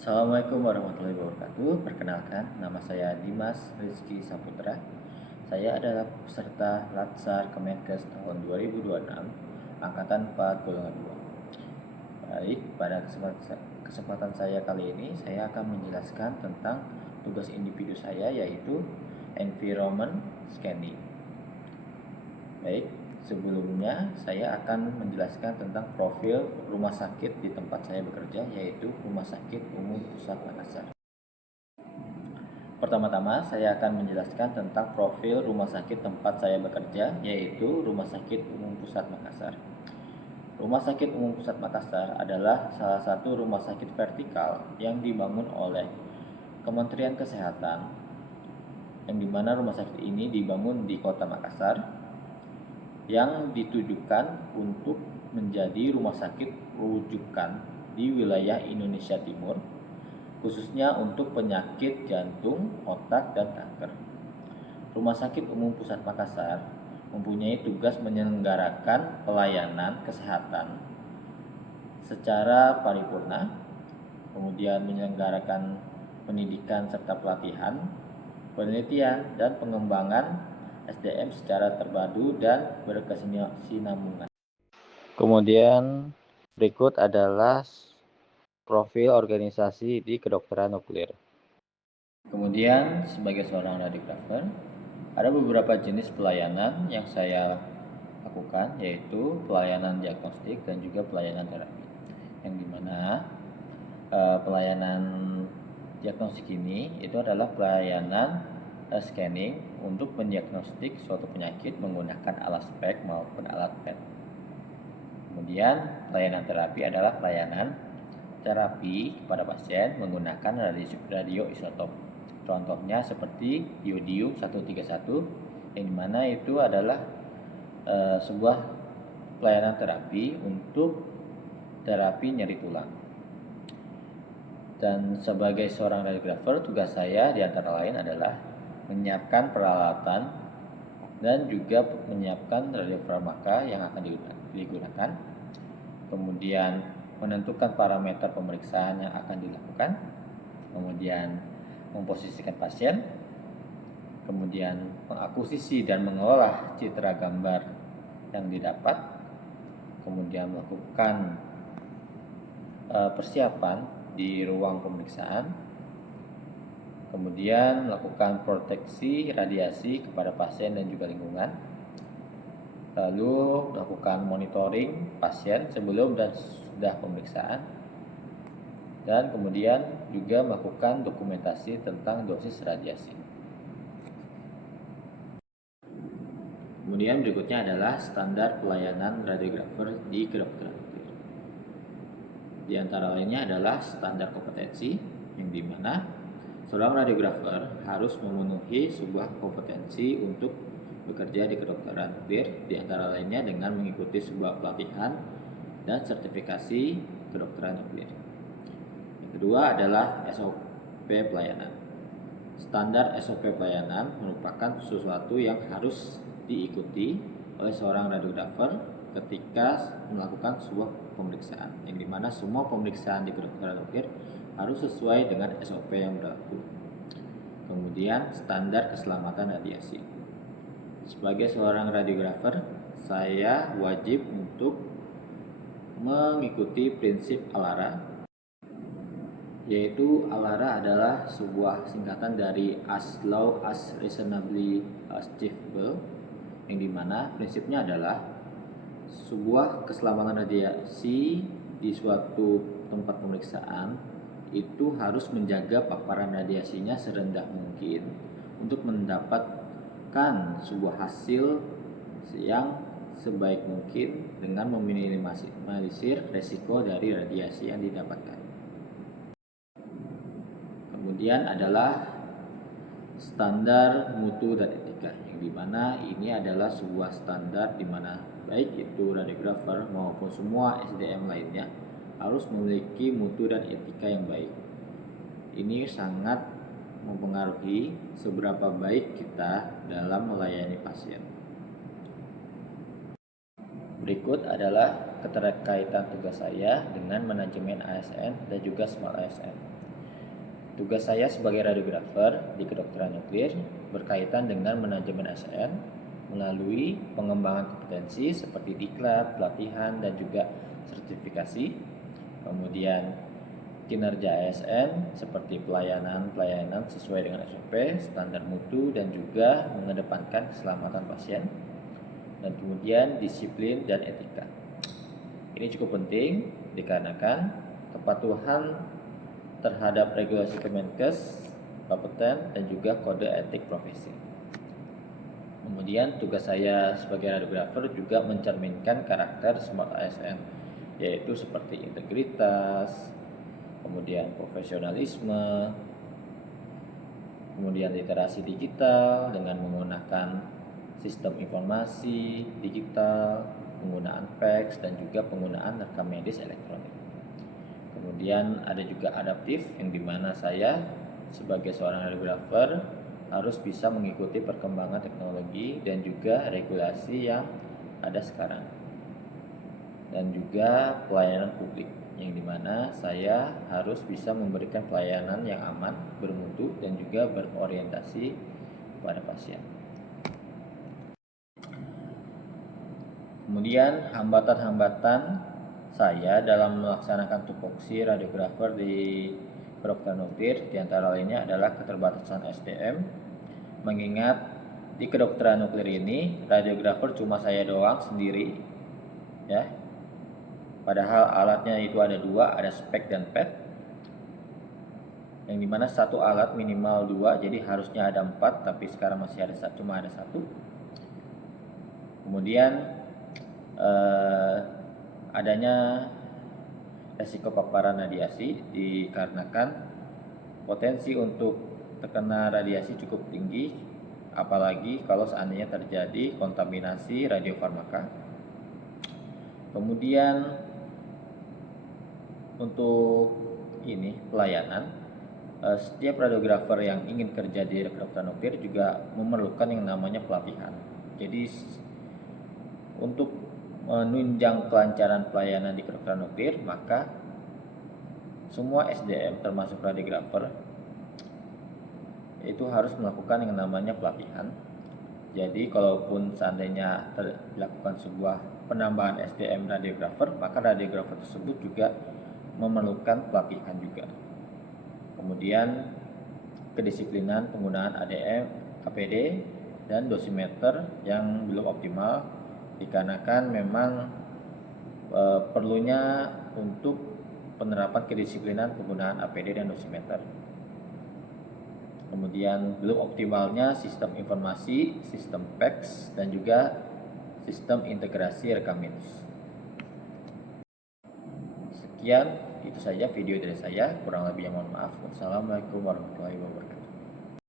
Assalamualaikum warahmatullahi wabarakatuh. Perkenalkan, nama saya Dimas Rizky Saputra. Saya adalah peserta Latsar Kemenkes tahun 2026, Angkatan 4 golongan 2. Baik, pada kesempatan saya kali ini, saya akan menjelaskan tentang tugas individu saya, yaitu environment scanning. Baik, sebelumnya saya akan menjelaskan tentang profil rumah sakit di tempat saya bekerja, yaitu Rumah Sakit Umum Pusat Makassar. Pertama-tama, saya akan menjelaskan tentang profil rumah sakit tempat saya bekerja, yaitu Rumah Sakit Umum Pusat Makassar. Rumah Sakit Umum Pusat Makassar adalah salah satu rumah sakit vertikal yang dibangun oleh Kementerian Kesehatan, yang dimana rumah sakit ini dibangun di Kota Makassar, yang ditujukan untuk menjadi rumah sakit rujukan di wilayah Indonesia Timur, khususnya untuk penyakit jantung, otak, dan kanker. Rumah Sakit Umum Pusat Makassar mempunyai tugas menyelenggarakan pelayanan kesehatan secara paripurna, kemudian menyelenggarakan pendidikan serta pelatihan, penelitian, dan pengembangan SDM secara terpadu dan berkesinambungan. Kemudian berikut adalah profil organisasi di kedokteran nuklir. Kemudian sebagai seorang radiografer, ada beberapa jenis pelayanan yang saya lakukan, yaitu pelayanan diagnostik dan juga pelayanan terapi. Yang dimana pelayanan diagnostik ini itu adalah pelayanan scanning untuk mendiagnostik suatu penyakit menggunakan alat SPECT maupun alat PET. Kemudian pelayanan terapi adalah pelayanan terapi kepada pasien menggunakan radioisotop. Contohnya seperti iodium 131, yang dimana itu adalah sebuah pelayanan terapi untuk terapi nyeri tulang. Dan sebagai seorang radiografer, tugas saya di antara lain adalah menyiapkan peralatan dan juga menyiapkan radiofarmaka yang akan digunakan, kemudian menentukan parameter pemeriksaan yang akan dilakukan, kemudian memposisikan pasien, kemudian mengakuisisi dan mengolah citra gambar yang didapat, kemudian melakukan persiapan di ruang pemeriksaan, kemudian melakukan proteksi radiasi kepada pasien dan juga lingkungan, lalu melakukan monitoring pasien sebelum dan sudah pemeriksaan, dan kemudian juga melakukan dokumentasi tentang dosis radiasi. Kemudian berikutnya adalah standar pelayanan radiografer di kedokteran nuklir. Di antara lainnya adalah standar kompetensi, yang dimana seorang radiografer harus memenuhi sebuah kompetensi untuk bekerja di kedokteran nuklir, di antara lainnya dengan mengikuti sebuah pelatihan dan sertifikasi kedokteran nuklir. Yang kedua adalah SOP pelayanan. Standar SOP pelayanan merupakan sesuatu yang harus diikuti oleh seorang radiografer ketika melakukan sebuah pemeriksaan, yang dimana semua pemeriksaan di kedokteran nuklir harus sesuai dengan SOP yang berlaku. Kemudian standar keselamatan radiasi. Sebagai seorang radiografer, saya wajib untuk mengikuti prinsip ALARA, yaitu ALARA adalah sebuah singkatan dari as low as reasonably achievable, yang dimana prinsipnya adalah sebuah keselamatan radiasi di suatu tempat pemeriksaan itu harus menjaga paparan radiasinya serendah mungkin untuk mendapatkan sebuah hasil yang sebaik mungkin dengan meminimalisir resiko dari radiasi yang didapatkan. Kemudian adalah standar mutu dan etika, yang dimana ini adalah sebuah standar di mana baik itu radiografer maupun semua SDM lainnya harus memiliki mutu dan etika yang baik. Ini sangat mempengaruhi seberapa baik kita dalam melayani pasien. Berikut adalah keterkaitan tugas saya dengan manajemen ASN dan juga Smart ASN. Tugas saya sebagai radiografer di kedokteran nuklir berkaitan dengan manajemen ASN melalui pengembangan kompetensi seperti diklat, pelatihan, dan juga sertifikasi. Kemudian kinerja ASN seperti pelayanan sesuai dengan SOP, standar mutu, dan juga mengedepankan keselamatan pasien. Dan kemudian disiplin dan etika. Ini cukup penting dikarenakan kepatuhan terhadap regulasi Kemenkes, Bapeten, dan juga kode etik profesi. Kemudian tugas saya sebagai radiografer juga mencerminkan karakter smart ASN, yaitu seperti integritas, kemudian profesionalisme, kemudian literasi digital dengan menggunakan sistem informasi digital, penggunaan fax, dan juga penggunaan rekam medis elektronik. Kemudian ada juga adaptif, yang dimana saya sebagai seorang radiografer harus bisa mengikuti perkembangan teknologi dan juga regulasi yang ada sekarang. Dan juga pelayanan publik, yang dimana saya harus bisa memberikan pelayanan yang aman, bermutu, dan juga berorientasi pada pasien. Kemudian hambatan-hambatan saya dalam melaksanakan tupoksi radiografer di kedokteran nuklir diantara lainnya adalah keterbatasan SDM, mengingat di kedokteran nuklir ini radiografer cuma saya doang sendiri, ya. Padahal alatnya itu ada dua, ada SPEC dan PET, yang dimana satu alat minimal dua, jadi harusnya ada 4, tapi sekarang masih ada cuma ada 1. Kemudian adanya resiko paparan radiasi dikarenakan potensi untuk terkena radiasi cukup tinggi, apalagi kalau seandainya terjadi kontaminasi radiofarmaka. Kemudian untuk ini pelayanan, setiap radiografer yang ingin kerja di kedokteran nuklir juga memerlukan yang namanya pelatihan. Jadi untuk menunjang kelancaran pelayanan di kedokteran nuklir, maka semua SDM termasuk radiografer itu harus melakukan yang namanya pelatihan. Jadi kalaupun seandainya dilakukan sebuah penambahan SDM radiografer, maka radiografer tersebut juga memerlukan pelatihan juga. Kemudian kedisiplinan penggunaan ADM, APD, dan dosimeter yang belum optimal dikarenakan memang perlunya untuk penerapan kedisiplinan penggunaan APD dan dosimeter. Kemudian belum optimalnya sistem informasi, sistem PEX, dan juga sistem integrasi rekam medis. Sekian, itu saja video dari saya. Kurang lebihnya mohon maaf. Wassalamualaikum warahmatullahi wabarakatuh.